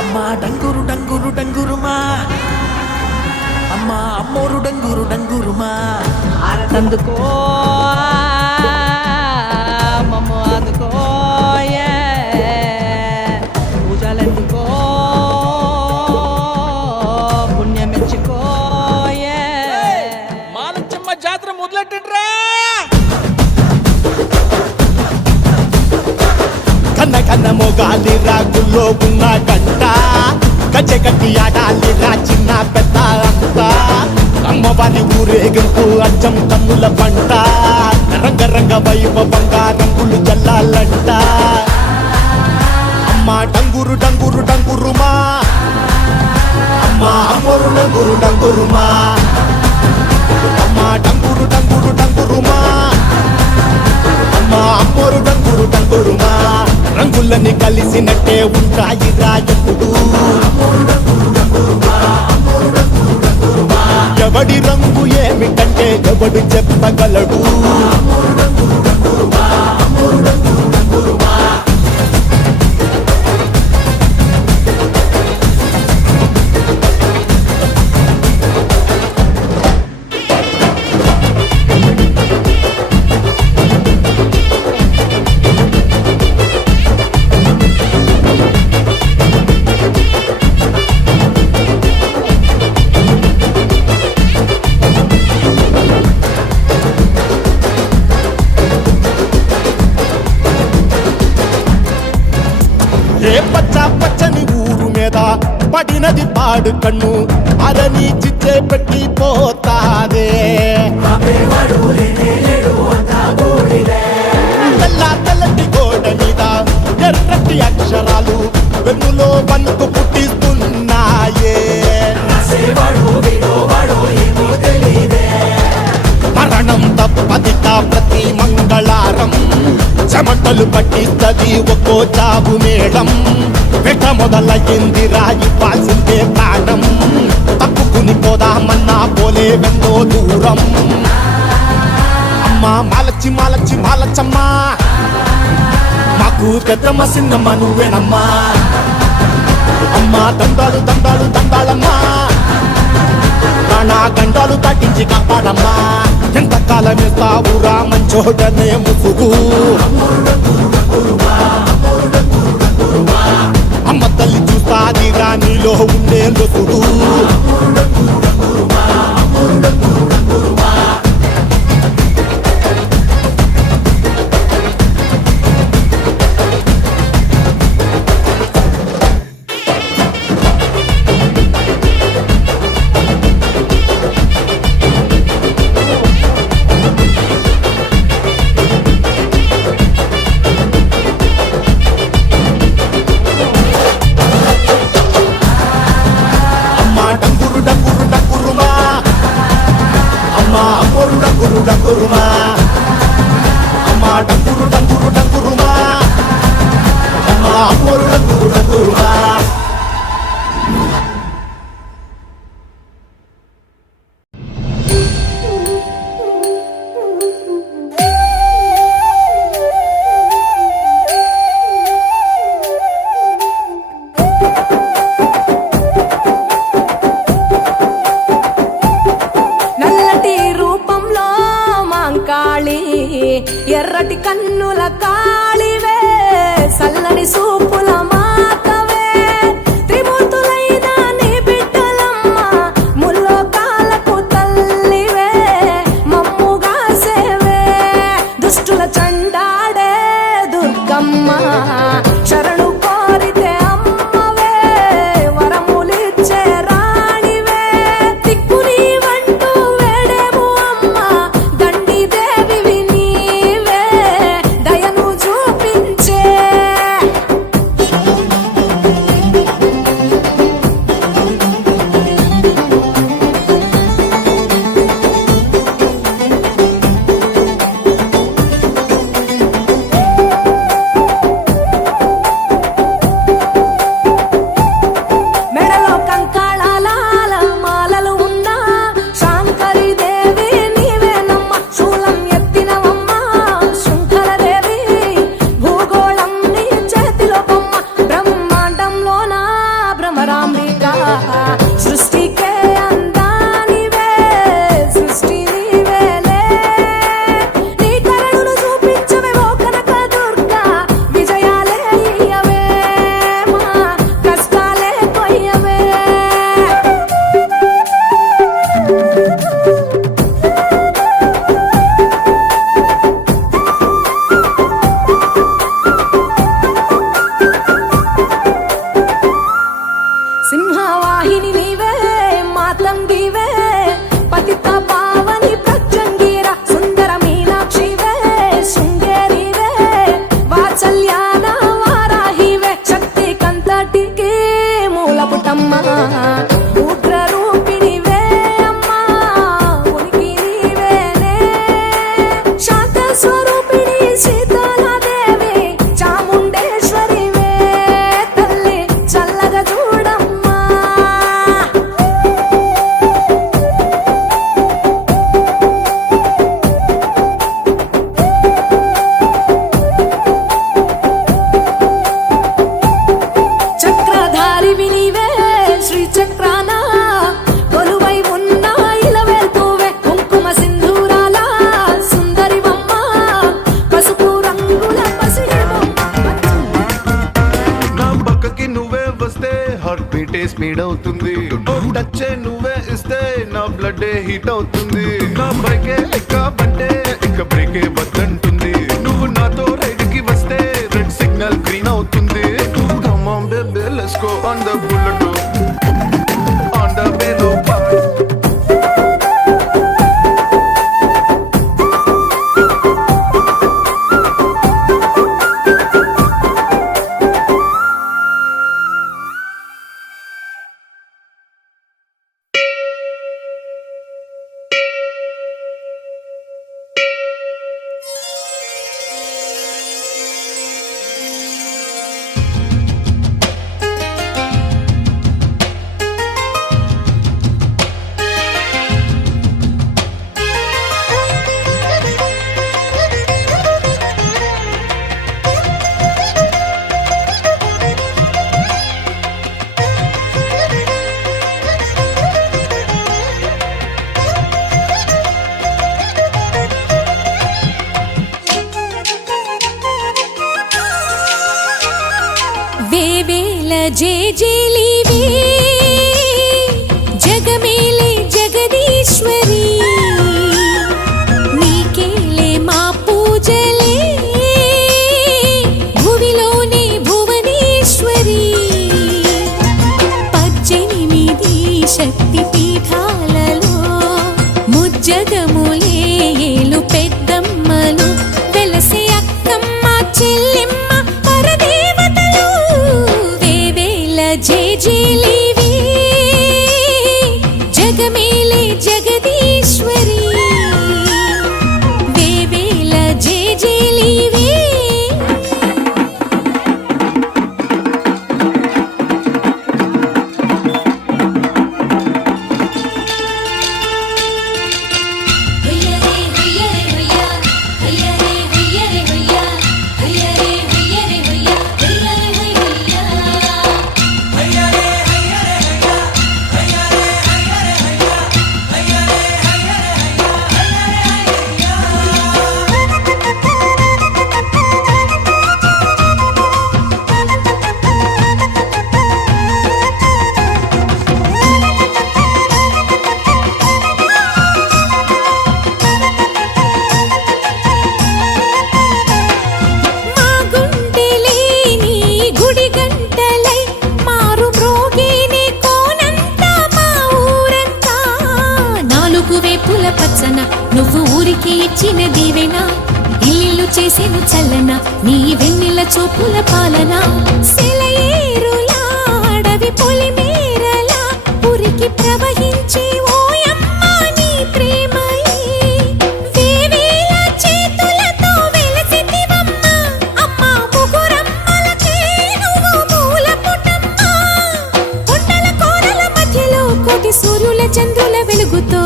అమ్మా డంగురు డంగురు డంగురుమా, అమ్మా అమ్మోరు డంగురు డంగురుమా, అందుకో మమ్మ అందుకో పూజలెందుకో పుణ్యమెచ్చుకో మాలచ్చమ్మ జాతర మొదలెట్టండ్రా. కన్న కన్న మొగాలి రాగుల్లో ఉన్న గంట గజ్జె కట్టి ఆడాలి రా చిన్న పెద్ద అంతా అమ్మవారి ఊరేగింపు అచ్చం తమ్ముల పంట రంగరంగ వైభవంగా రంగులు జల్లాలంట అమ్మ డంగురు డంగురు డంగురుమా, అమ్మ అమ్మోరు డంగురు డంగురుమా, అమ్మ డంగురు డంగురు డంగురుమా, అమ్మ అమ్మోరు డంగురు డంగురుమా, రంగులని కలిసినట్టే ఉంటాయి రాజపుడు ఎవడి రంగు ఏమిటంటే ఎవడు చెప్పగలడు. ఏ పచ్చ పచ్చని ఊరు మీద పడినది పాడు కన్ను అదని చిచ్చే పెట్టి పోతాదే తెల్ల తెల్లటి గోడ మీద ఎర్రటి అక్షరాలు వెన్నులో వణుకు పుట్టిస్తున్నాయే మరణం తప్పదిట ప్రతి మంగళారం చెమటలు పట్టిస్తది ఒక్కో చావు మేళం వెట మొదలయ్యింది రాయి పాల్సిందే ప్రాణం తప్పుకుని పోదామన్నా పోలే వెందో దూరం అమ్మా మాలచ్చి మాలచ్చి మాలచ్చమ్మా మాకు పెద్దమ్మ సిన్నమ్మ నువ్వేనమ్మా అమ్మా దండాలు దండాలు దండాలమ్మా నా గండాలు తట్టించి కాపాడమ్మా ఎంతకాలం ఇస్తావురా మంచోడనే ముసుగు అమ్మ తల్లి చూస్తాదిరా నీలో ఉండే లొసుడు డంగురుమా, అమ్మా డంగురు డంగురు డంగురుమా, అమ్మా అమ్మోరు డంగురు డంగురుమా. ఎర్రటి కన్నుల కాళివే సల్లని సూపుల మాతవే త్రిమూర్తులైన నీ బిడ్డలమ్మ ముల్లోకాలకు తల్లివే మమ్ముగా సేవే దుష్టుల చండాడే దుర్గమ్మ శరణు కోరితే అమ్మవే వరములిచ్చే రాణివే దిక్కు నీవంటూ వేడేము అమ్మ దండి దేవివి నీవే దయను చూపించే హార్ట్ స్పీడ్ అవుతుంది. టచ్ నువ్వే ఇస్తే నా బ్లడ్ హీట్ అవుతుంది. నా బైకే ఎక్కబంటే ఇక బ్రేకే వద్దంటుంది. నువ్వు నాతో రైడ్ కి వస్తే రెడ్ సిగ్నల్ గ్రీన్ అవుతుంది. Come on baby, let's go on the bullet, on the bellow park. వేవేల జేజేలివే జగమేలే జగదీశ్వరి నీకేలే మా పూజలే భువిలోనే భువనేశ్వరి 18 శక్తి పీఠాలలో ముజ్జగములే ఏలు పెద్దమ్మలు వెలసే అక్కమ్మ చెల్లెమ్మ పరదేవతలు వేవేల జేజేలివే జగమేలే జగదీశ్వరి వేవేల జేజేలివే మా గుండెలేని గుడి గంటలై మారు మ్రోగేనే కోనంతా మా ఊరంతా నాలుగు వేపుల పచ్చన నువ్వు ఊరికి ఇచ్చిన దీవెన ఇల్లు చేసేను చల్లన నీ వెన్నెల చూపుల పాలన సెలయేరులా అడవి పొలిమేరలా ఉరికి ప్రవహించే ఓయమ్మ నీ ప్రేమయే వేవేల చేతులతో వెలసితివమ్మ అమ్మ ముగురమ్మలకే నువ్వు మూల పుటమ్మ కొండల కోరల మధ్యలో కోటి సూర్యుల చంద్రుల వెలుగుతో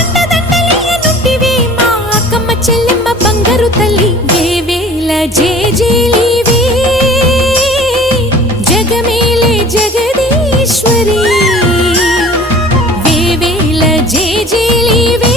అండదండలియనుంటివే మా అక్కమ్మ చెల్లెమ్మ బంగారు తల్లి వేవేల జేజేలివే జగమేలే జగదీశ్వరి వేవేల జేజేలివే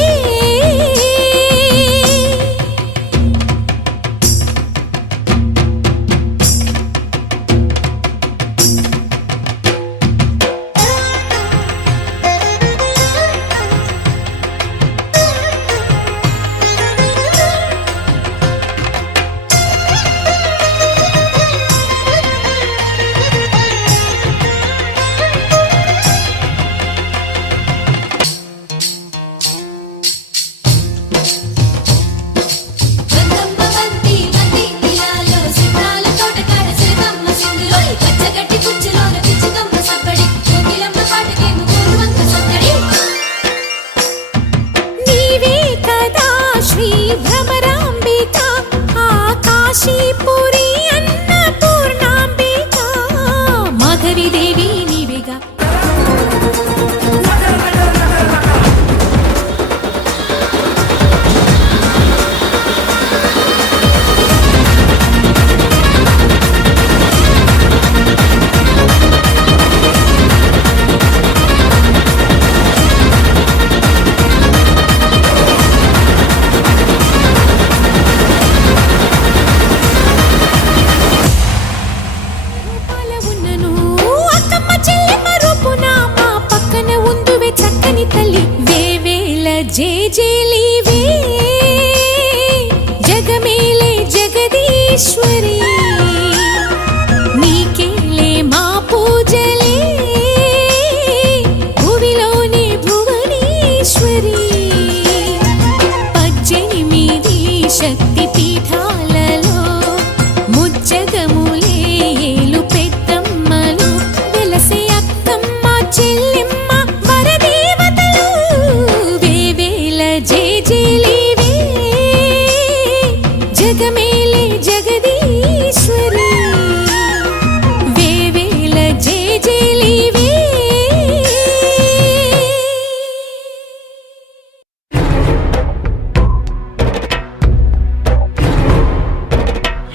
ఈశ్వరి నీకేలే మా పూజలే భువిలోని భువనేశ్వరి 18 శక్తి పీఠాలలో ముజ్జగములే ఏలు పెద్దమ్మలు వెలసే అత్తమ్మ చెల్లెమ్మ వరదేవతలు వేవేల జేజేలివే జగమేలే జగదీశ్వరి వేవేల జేజేలివే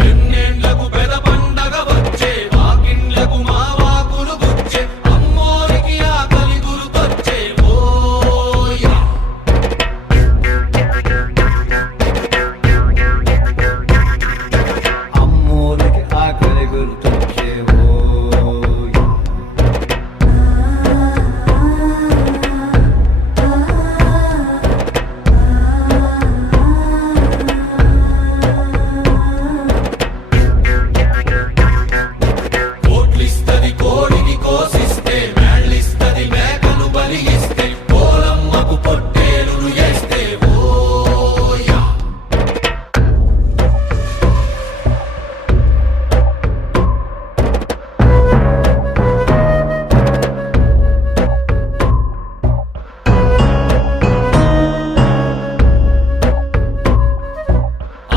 ఎన్నేండ్లకు పెద పండగ వచ్చే వాకిండ్లకు మా వాకులు గుచ్చే అమ్మోరికి ఆకలి గురుతొచ్చే ఓయా అమ్మోరికి ఆకలి గుర్తొచ్చేవో కోట్లిస్తది కోడిని కోసిస్తే మేళ్ళిస్తది మేకను బలిగిస్తే పోలమ్మకు పొట్టేలును వేస్తే ఓయా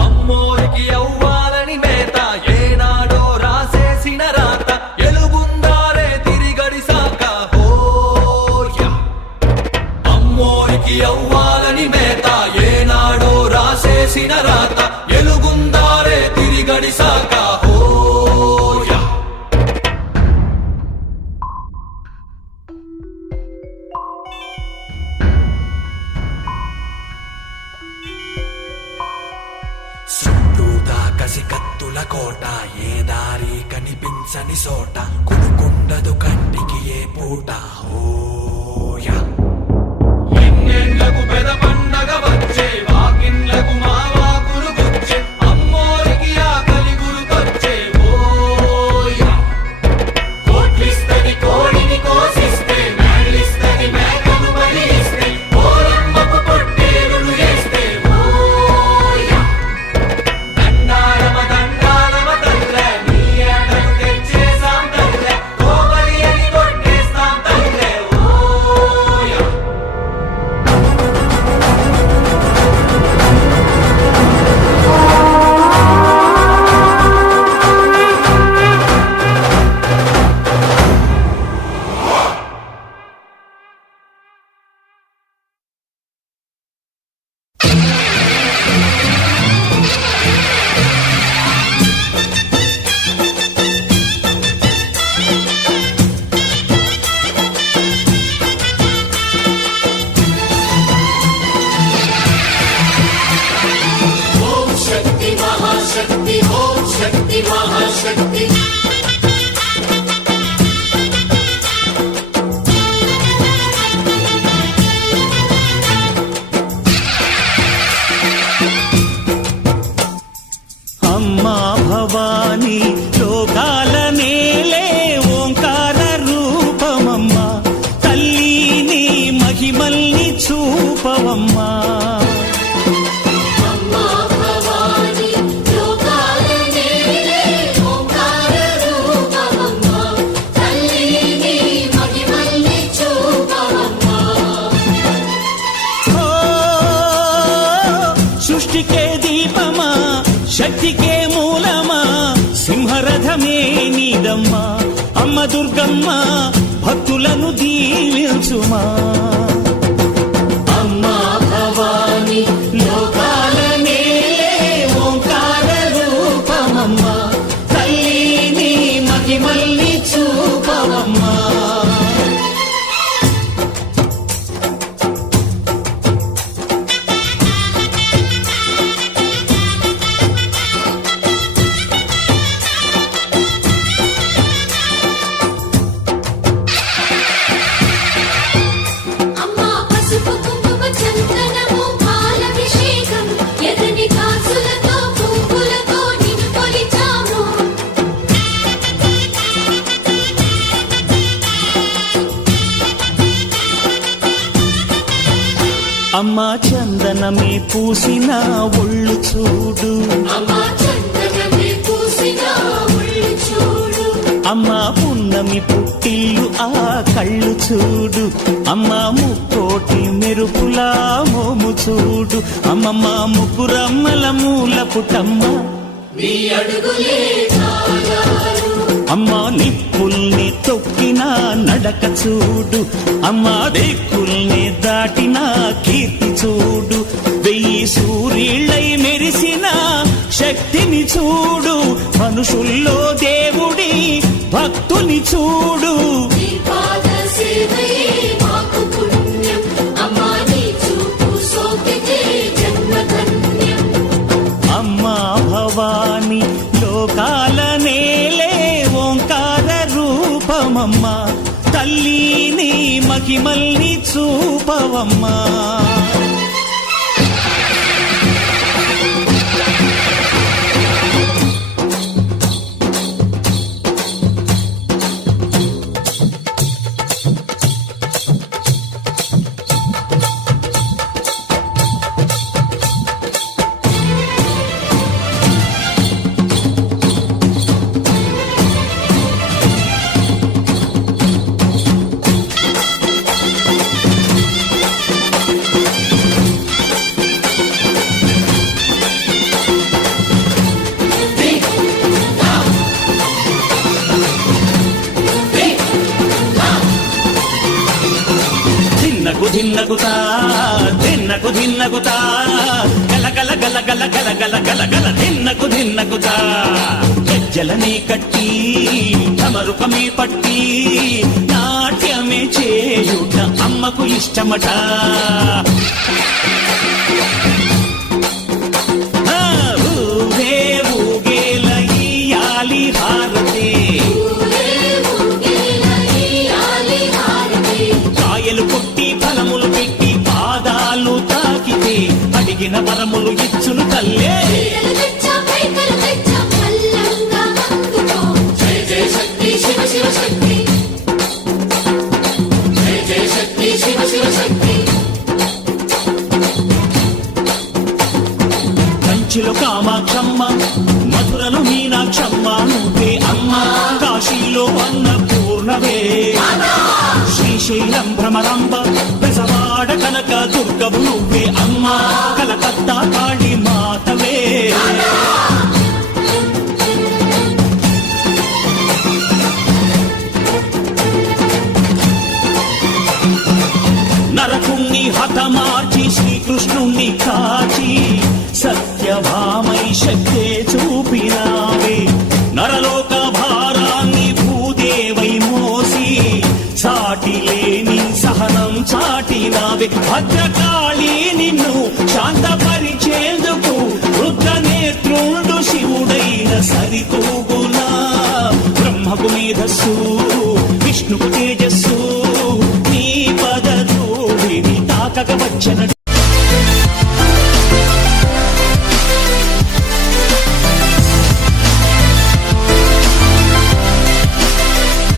అమ్మోరికి అవ్వాలని మేత ఏనాడో రాసేసిన రాత ఎలుగుందారే తిరిగడిసాక హోయా అమ్మోరికి అవ్వాలని మేత ఏనాడో రాసేసిన రాత ఎలుగుందారే తిరిగడిసాక హోయా చుట్టూతా కసి కత్తుల కోట ఏ దారి కనిపించని సోట కునుకుండదు కంటికి ఏ పూట ఓయా ఎన్నెండ్లకు పెద పండగ వచ్చే వాకిండ్లకు మా వాకులు గుచ్చే అమ్మోరికి ఆకలి గురుతొచ్చే ఓయా కోట్లిస్తది కోడిని కోసిస్తే మేళ్ళిస్తది మేకను బలిస్తే పోలమ్మకు పొట్టేలును వేస్తే ఓయా దండారమ తల్లే నీ ఆటలు తెచ్చేసాం తల్లే కోబలి అని కొట్టేస్తాం తల్లే ఓయా అమ్మా భవానీ లోకాల నేలే ఓంకార రూపమమ్మా తల్లి నీ మహిమల్ని చూపవమ్మా ఓ, సృష్టికే దీపమా శక్తికే మూలమా సింహరథమే నీదమ్మా అమ్మ దుర్గమ్మ భక్తులను దీవించుమా అమ్మా భవాని లోకాల నేలే ఓంకార రూపమమ్మా తల్లి నీ మహిమల్ని చూపవమ్మా అమ్మ పూసిన ఒళ్ళు చూడు అమ్మా చందనమే పూసిన ఒళ్ళు చూడు అమ్మా పున్నమి పుట్టిల్లు ఆ కళ్ళు చూడు అమ్మా ముక్కోటి మెరుపులా మోము చూడు అమ్మమ్మ ముగ్గురమ్మల మూల పుట్టమ్మ నీ అడుగులే చాలారు అమ్మా నిప్పుల్ని తొక్కిన నడక చూడు అమ్మా దిక్కుల్ని దాటిన కీర్తి చూడు 1000 సూర్యుళ్ళై మెరిసిన శక్తిని చూడు మనుషుల్లో దేవుడి భక్తుని చూడు నీ పాద సేవయే మాకు పుణ్యం అమ్మా నీ చూపు సోకితే జన్మ ధన్యం అమ్మా భవాని లోకాల నేలే ఓంకార రూపమమ్మా తల్లిని మహిమల్ని చూపవమ్మా ధిన్నగుతా ధిన్నగుతా గల గల గల గల గల గల గల గల ధిన్నగుతా గజ్జలనే కట్టి తమరుకమే పట్టి నాట్యమే చేయుట అమ్మకు ఇష్టమట ఊగే ఊగేల ఇయ్యాలి హారతి కాయలు కొట్టి ఫలములు పెట్టి పాదాలు తాకితే అడిగిన వరములు ఇచ్చును తల్లే జయ జయ శక్తి శివ శివ శక్తి జయ జయ శక్తి శివ శివ శక్తి కంచిలో కామాక్షమ్మ మధురలో మీనాక్షమ్మ నువ్వే అమ్మ కాశీలో అన్నపూర్ణవే శ్రీశైలం భ్రమరాంబ బెజవాడ కనక దుర్గవు నువ్వే అమ్మ కలకత్తా కాళీ మాతవే నరకుణ్ణి హతమార్చి శ్రీకృష్ణుణ్ణి కాచి సత్యభామై శక్తే చూపినావే నరలోక భారాన్ని భూదేవై మోసి సాటి లేని సహనం చాటినావే భద్రకాళి నిన్ను శాంతపరిచేందుకు రుద్రనేత్రుండు శివుడైన సరితూగునా బ్రహ్మకు మేధస్సు విష్ణుకు తేజస్సు నీ పదధూళిని తాకక వచ్చన